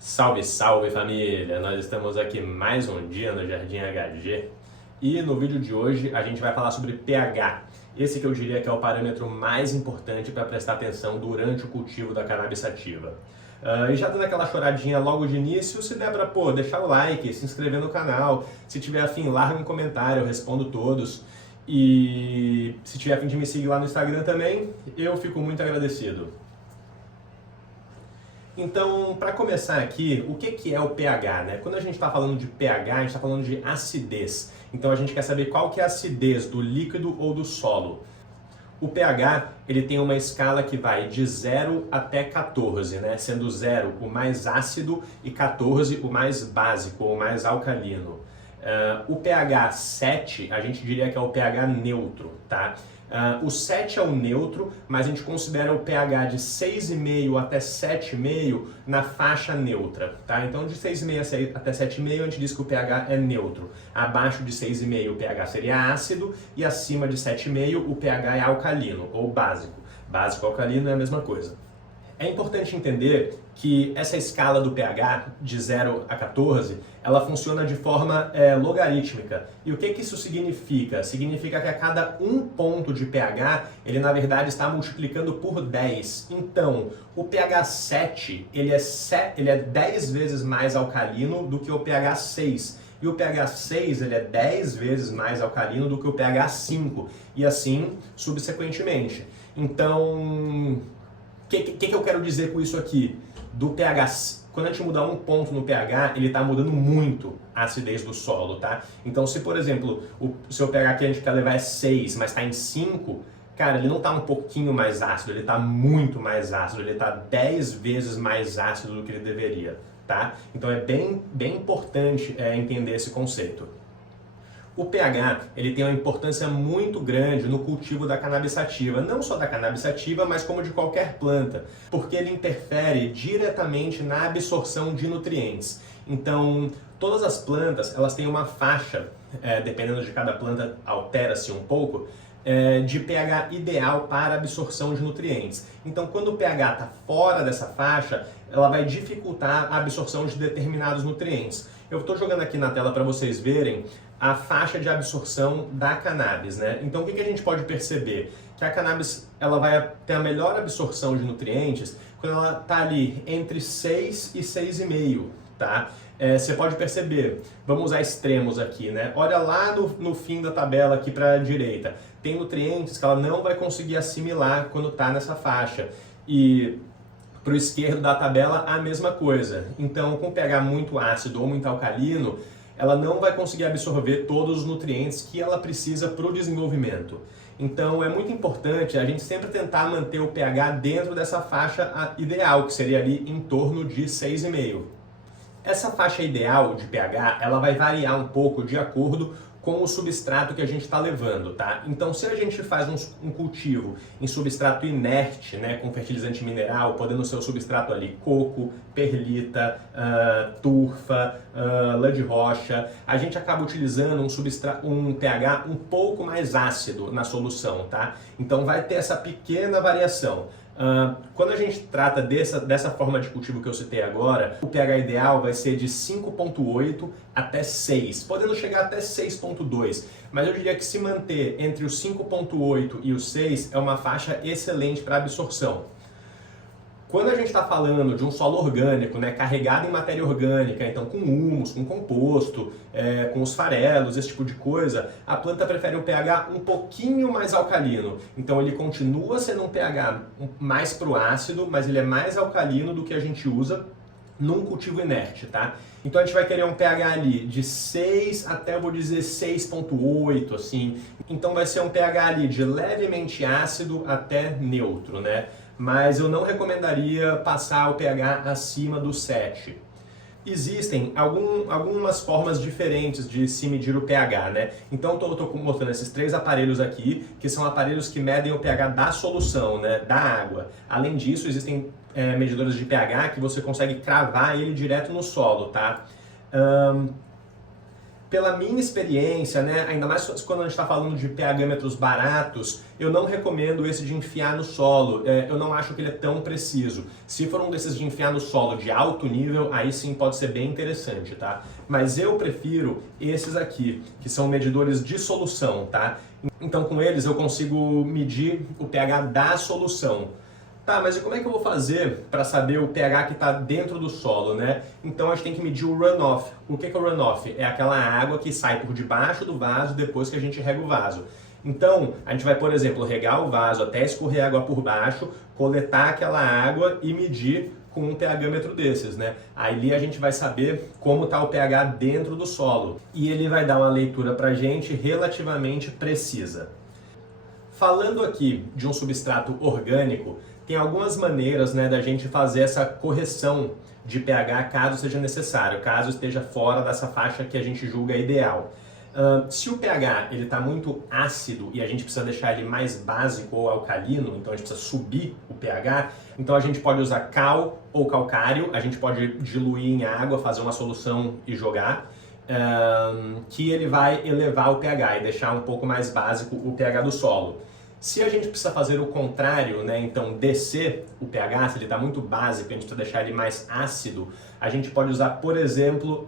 Salve, salve família! Nós estamos aqui mais um dia no Jardim HG e no vídeo de hoje a gente vai falar sobre pH. Esse que eu diria que é o parâmetro mais importante para prestar atenção durante o cultivo da cannabis sativa. E já dando aquela choradinha logo de início, se der para deixar o like, se inscrever no canal, se tiver afim, larga um comentário, eu respondo todos. E se tiver afim de me seguir lá no Instagram também, eu fico muito agradecido. Então, para começar aqui, o que é o pH, né? Quando a gente está falando de pH, a gente está falando de acidez. Então a gente quer saber qual que é a acidez do líquido ou do solo. O pH, ele tem uma escala que vai de 0 até 14, né? Sendo 0 o mais ácido e 14 o mais básico, ou mais alcalino. O pH 7, a gente diria que é o pH neutro, tá? O 7 é o neutro, mas a gente considera o pH de 6,5 até 7,5 na faixa neutra, tá? Então de 6,5 até 7,5 a gente diz que o pH é neutro. Abaixo de 6,5 o pH seria ácido e acima de 7,5 o pH é alcalino ou básico. Básico e alcalino é a mesma coisa. É importante entender que essa escala do pH de 0 a 14, ela funciona de forma logarítmica. E o que isso significa? Significa que a cada um ponto de pH, ele na verdade está multiplicando por 10. Então, o pH 7, ele é 10 vezes mais alcalino do que o pH 6. E o pH 6 ele é 10 vezes mais alcalino do que o pH 5. E assim, subsequentemente. Então, o que eu quero dizer com isso aqui? Do pH, quando a gente mudar um ponto no pH, ele está mudando muito a acidez do solo, tá? Então, se por exemplo, o seu pH que a gente quer levar é 6, mas está em 5, cara, ele não está um pouquinho mais ácido, ele está muito mais ácido, ele está 10 vezes mais ácido do que ele deveria, tá? Então é bem importante entender esse conceito. O pH, ele tem uma importância muito grande no cultivo da cannabis sativa, não só da cannabis sativa, mas como de qualquer planta, porque ele interfere diretamente na absorção de nutrientes. Então, todas as plantas, elas têm uma faixa, dependendo de cada planta, altera-se um pouco, de pH ideal para absorção de nutrientes. Então, quando o pH está fora dessa faixa, ela vai dificultar a absorção de determinados nutrientes. Eu estou jogando aqui na tela para vocês verem a faixa de absorção da cannabis, né? Então, o que a gente pode perceber? Que a cannabis ela vai ter a melhor absorção de nutrientes quando ela está ali entre 6 e 6,5, tá? Você pode perceber, vamos usar extremos aqui, né? Olha lá no fim da tabela aqui para a direita. Tem nutrientes que ela não vai conseguir assimilar quando está nessa faixa. E para o esquerdo da tabela a mesma coisa. Então, com pH muito ácido ou muito alcalino, ela não vai conseguir absorver todos os nutrientes que ela precisa para o desenvolvimento. Então é muito importante a gente sempre tentar manter o pH dentro dessa faixa ideal, que seria ali em torno de 6,5. Essa faixa ideal de pH, ela vai variar um pouco de acordo com o substrato que a gente está levando, tá? Então, se a gente faz um cultivo em substrato inerte, né, com fertilizante mineral, podendo ser o substrato ali coco, perlita, turfa, lã de rocha, a gente acaba utilizando um pH um pouco mais ácido na solução, tá? Então, vai ter essa pequena variação. Quando a gente trata dessa forma de cultivo que eu citei agora, o pH ideal vai ser de 5,8 até 6, podendo chegar até 6,2, mas eu diria que se manter entre o 5,8 e o 6 é uma faixa excelente para absorção. Quando a gente está falando de um solo orgânico, né, carregado em matéria orgânica, então com humus, com composto, com os farelos, esse tipo de coisa, a planta prefere um pH um pouquinho mais alcalino. Então ele continua sendo um pH mais pro ácido, mas ele é mais alcalino do que a gente usa num cultivo inerte, tá? Então a gente vai querer um pH ali de 6 até, eu vou dizer, 6,8, assim. Então vai ser um pH ali de levemente ácido até neutro, né? Mas eu não recomendaria passar o pH acima do 7. Existem algumas formas diferentes de se medir o pH, né? Então eu estou mostrando esses 3 aparelhos aqui, que são aparelhos que medem o pH da solução, né, da água. Além disso, existem medidores de pH que você consegue cravar ele direto no solo, tá? Pela minha experiência, né, ainda mais quando a gente está falando de pH-metros baratos, eu não recomendo esse de enfiar no solo. Eu não acho que ele é tão preciso. Se for um desses de enfiar no solo de alto nível, aí sim pode ser bem interessante, tá? Mas eu prefiro esses aqui, que são medidores de solução, tá? Então com eles eu consigo medir o pH da solução. Tá, mas e como é que eu vou fazer para saber o pH que está dentro do solo, né? Então a gente tem que medir o runoff. O que é o runoff? É aquela água que sai por debaixo do vaso depois que a gente rega o vaso. Então, a gente vai, por exemplo, regar o vaso até escorrer água por baixo, coletar aquela água e medir com um pH-metro desses, né? Aí a gente vai saber como está o pH dentro do solo. E ele vai dar uma leitura para a gente relativamente precisa. Falando aqui de um substrato orgânico, tem algumas maneiras, né, da gente fazer essa correção de pH caso seja necessário, caso esteja fora dessa faixa que a gente julga ideal. Se o pH está muito ácido e a gente precisa deixar ele mais básico ou alcalino, então a gente precisa subir o pH, então a gente pode usar cal ou calcário, a gente pode diluir em água, fazer uma solução e jogar, que ele vai elevar o pH e deixar um pouco mais básico o pH do solo. Se a gente precisa fazer o contrário, né, então descer o pH, se ele está muito básico, a gente precisa deixar ele mais ácido, a gente pode usar, por exemplo,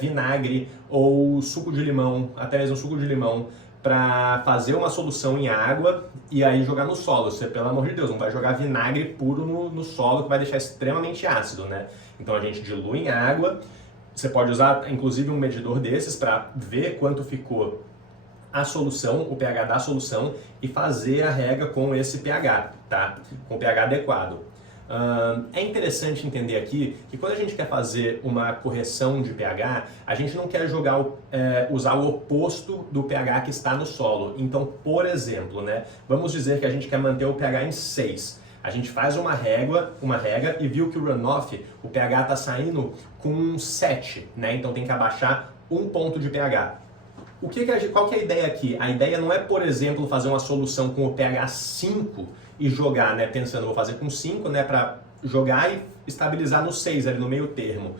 vinagre ou suco de limão, até mesmo suco de limão, para fazer uma solução em água e aí jogar no solo. Você, pelo amor de Deus, não vai jogar vinagre puro no solo que vai deixar extremamente ácido, né? Então a gente dilui em água, você pode usar inclusive um medidor desses para ver quanto ficou a solução, o pH da solução e fazer a rega com esse pH, tá? Com o pH adequado. É interessante entender aqui que quando a gente quer fazer uma correção de pH, a gente não quer usar o oposto do pH que está no solo. Então, por exemplo, né, vamos dizer que a gente quer manter o pH em 6. A gente faz uma rega e viu que o runoff, o pH está saindo com 7, né? Então tem que abaixar um ponto de pH. Qual que é a ideia aqui? A ideia não é, por exemplo, fazer uma solução com o pH 5 e jogar, né, pensando, vou fazer com 5, né, para jogar e estabilizar no 6, ali no meio termo.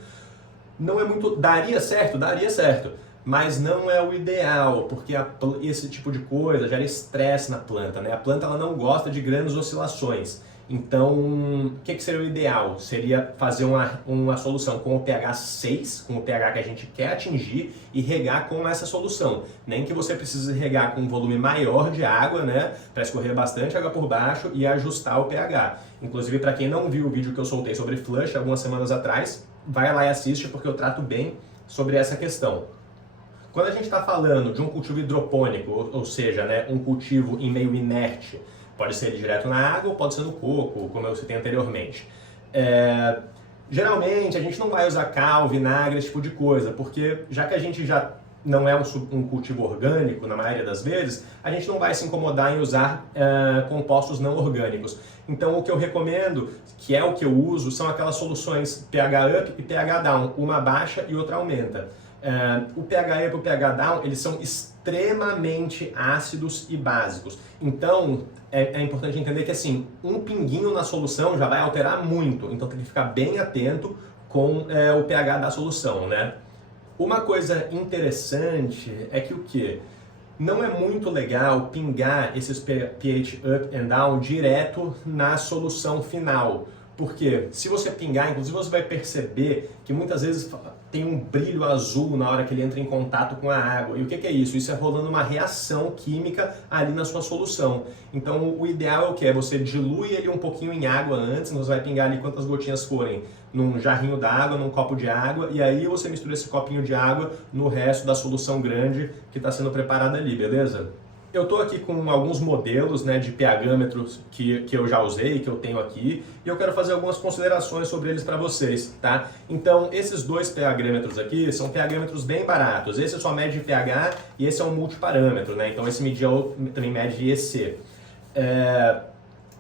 Não é muito... Daria certo? Daria certo. Mas não é o ideal, porque esse tipo de coisa gera estresse na planta, né? A planta ela não gosta de grandes oscilações. Então, o que seria o ideal? Seria fazer uma solução com o pH 6, com o pH que a gente quer atingir, e regar com essa solução. Nem que você precise regar com um volume maior de água, né, para escorrer bastante água por baixo e ajustar o pH. Inclusive, para quem não viu o vídeo que eu soltei sobre flush algumas semanas atrás, vai lá e assiste porque eu trato bem sobre essa questão. Quando a gente está falando de um cultivo hidropônico, ou seja, né, um cultivo em meio inerte, pode ser direto na água ou pode ser no coco, como eu citei anteriormente. Geralmente a gente não vai usar cal, vinagre, esse tipo de coisa, porque já que a gente já não é um cultivo orgânico, na maioria das vezes, a gente não vai se incomodar em usar compostos não orgânicos. Então o que eu recomendo, que é o que eu uso, são aquelas soluções pH up e pH down, uma baixa e outra aumenta. O pH up e o pH down, eles são extremamente ácidos e básicos. Então, é importante entender que assim, um pinguinho na solução já vai alterar muito. Então tem que ficar bem atento com o pH da solução, né? Uma coisa interessante é que o quê? Não é muito legal pingar esses pH up and down direto na solução final. Porque se você pingar, inclusive você vai perceber que muitas vezes tem um brilho azul na hora que ele entra em contato com a água. E o que é isso? Isso é rolando uma reação química ali na sua solução. Então o ideal é o que? É você dilui ele um pouquinho em água antes, então você vai pingar ali quantas gotinhas forem num jarrinho d'água, num copo de água, e aí você mistura esse copinho de água no resto da solução grande que está sendo preparada ali, beleza? Eu estou aqui com alguns modelos, né, de pH-metros que eu já usei, que eu tenho aqui, e eu quero fazer algumas considerações sobre eles para vocês, tá? Então, esses dois pH-metros aqui são pH-metros bem baratos. Esse só mede pH e esse é um multiparâmetro, né? Então, esse também mede EC.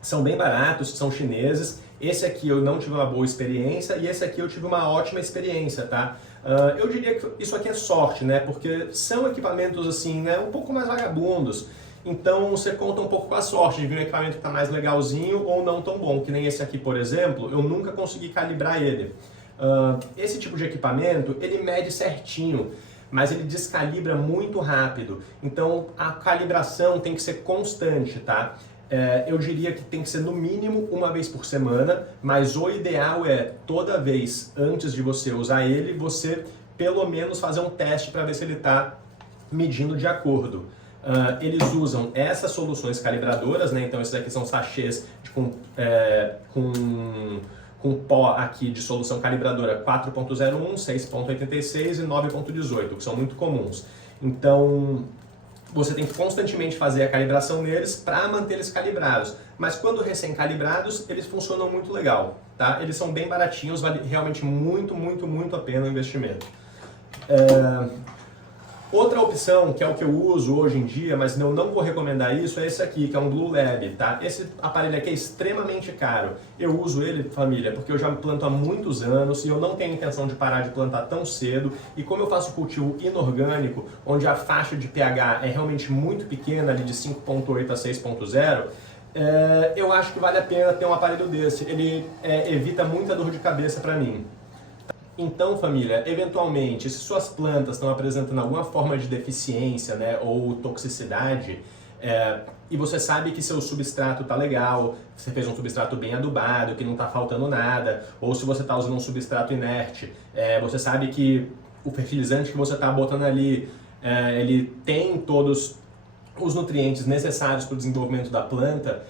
São bem baratos, são chineses. Esse aqui eu não tive uma boa experiência e esse aqui eu tive uma ótima experiência, tá? Eu diria que isso aqui é sorte, né? Porque são equipamentos assim, né, um pouco mais vagabundos. Então você conta um pouco com a sorte de vir um equipamento que está mais legalzinho ou não tão bom. Que nem esse aqui, por exemplo, eu nunca consegui calibrar ele. Esse tipo de equipamento, ele mede certinho. mas ele descalibra muito rápido. Então a calibração tem que ser constante, tá? Eu diria que tem que ser no mínimo uma vez por semana, mas o ideal é toda vez antes de você usar ele, você pelo menos fazer um teste para ver se ele está medindo de acordo. Eles usam essas soluções calibradoras, né? Então esses aqui são sachês com pó aqui de solução calibradora 4.01, 6.86 e 9.18, que são muito comuns. Então você tem que constantemente fazer a calibração neles para manter eles calibrados. Mas quando recém-calibrados, eles funcionam muito legal, tá? Eles são bem baratinhos, vale realmente muito, muito, muito a pena o investimento. Outra opção, que é o que eu uso hoje em dia, mas eu não vou recomendar isso, é esse aqui, que é um Blue Lab, tá? Esse aparelho aqui é extremamente caro. Eu uso ele, família, porque eu já planto há muitos anos e eu não tenho intenção de parar de plantar tão cedo. E como eu faço cultivo inorgânico, onde a faixa de pH é realmente muito pequena, ali de 5.8 a 6.0, eu acho que vale a pena ter um aparelho desse. Ele evita muita dor de cabeça para mim. Então, família, eventualmente, se suas plantas estão apresentando alguma forma de deficiência, né, ou toxicidade, e você sabe que seu substrato está legal, você fez um substrato bem adubado, que não está faltando nada, ou se você está usando um substrato inerte, você sabe que o fertilizante que você está botando ali, ele tem todos os nutrientes necessários para o desenvolvimento da planta,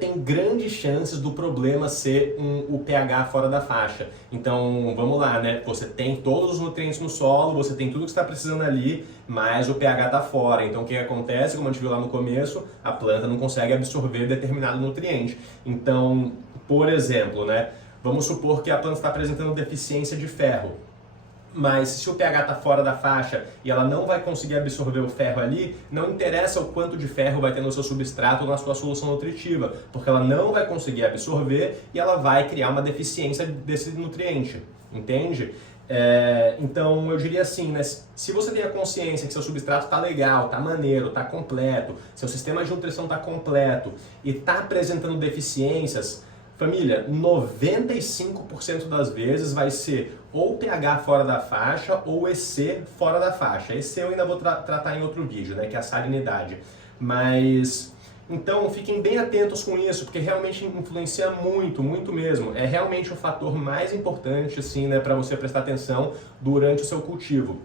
tem grandes chances do problema ser o pH fora da faixa. Então, vamos lá, né? Você tem todos os nutrientes no solo, você tem tudo que você está precisando ali, mas o pH está fora. Então, o que acontece? Como a gente viu lá no começo, a planta não consegue absorver determinado nutriente. Então, por exemplo, né? Vamos supor que a planta está apresentando deficiência de ferro. Mas se o pH está fora da faixa e ela não vai conseguir absorver o ferro ali, não interessa o quanto de ferro vai ter no seu substrato ou na sua solução nutritiva, porque ela não vai conseguir absorver e ela vai criar uma deficiência desse nutriente, entende? Então eu diria assim, né, se você tem a consciência que seu substrato está legal, está maneiro, está completo, seu sistema de nutrição está completo e está apresentando deficiências, família, 95% das vezes vai ser ou pH fora da faixa ou EC fora da faixa. EC eu ainda vou tratar em outro vídeo, né, que é a salinidade. Mas, então, fiquem bem atentos com isso, porque realmente influencia muito, muito mesmo. É realmente o fator mais importante, assim, né, para você prestar atenção durante o seu cultivo.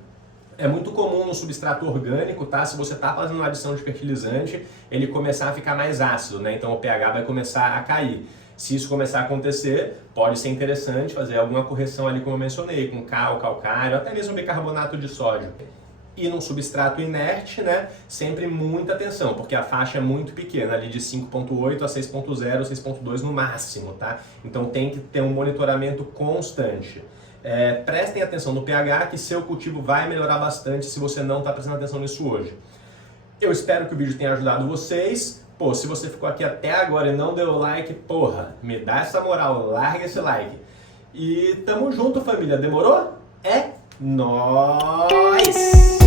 É muito comum no substrato orgânico, tá? Se você está fazendo uma adição de fertilizante, ele começar a ficar mais ácido, né? Então o pH vai começar a cair. Se isso começar a acontecer, pode ser interessante fazer alguma correção ali, como eu mencionei, com cal, calcário, até mesmo bicarbonato de sódio. E num substrato inerte, né, sempre muita atenção, porque a faixa é muito pequena, ali de 5.8 a 6.0, 6.2 no máximo, tá? Então tem que ter um monitoramento constante. Prestem atenção no pH, que seu cultivo vai melhorar bastante se você não está prestando atenção nisso hoje. Eu espero que o vídeo tenha ajudado vocês. Pô, se você ficou aqui até agora e não deu o like, porra, me dá essa moral, larga esse like. E tamo junto, família. Demorou? É nóis!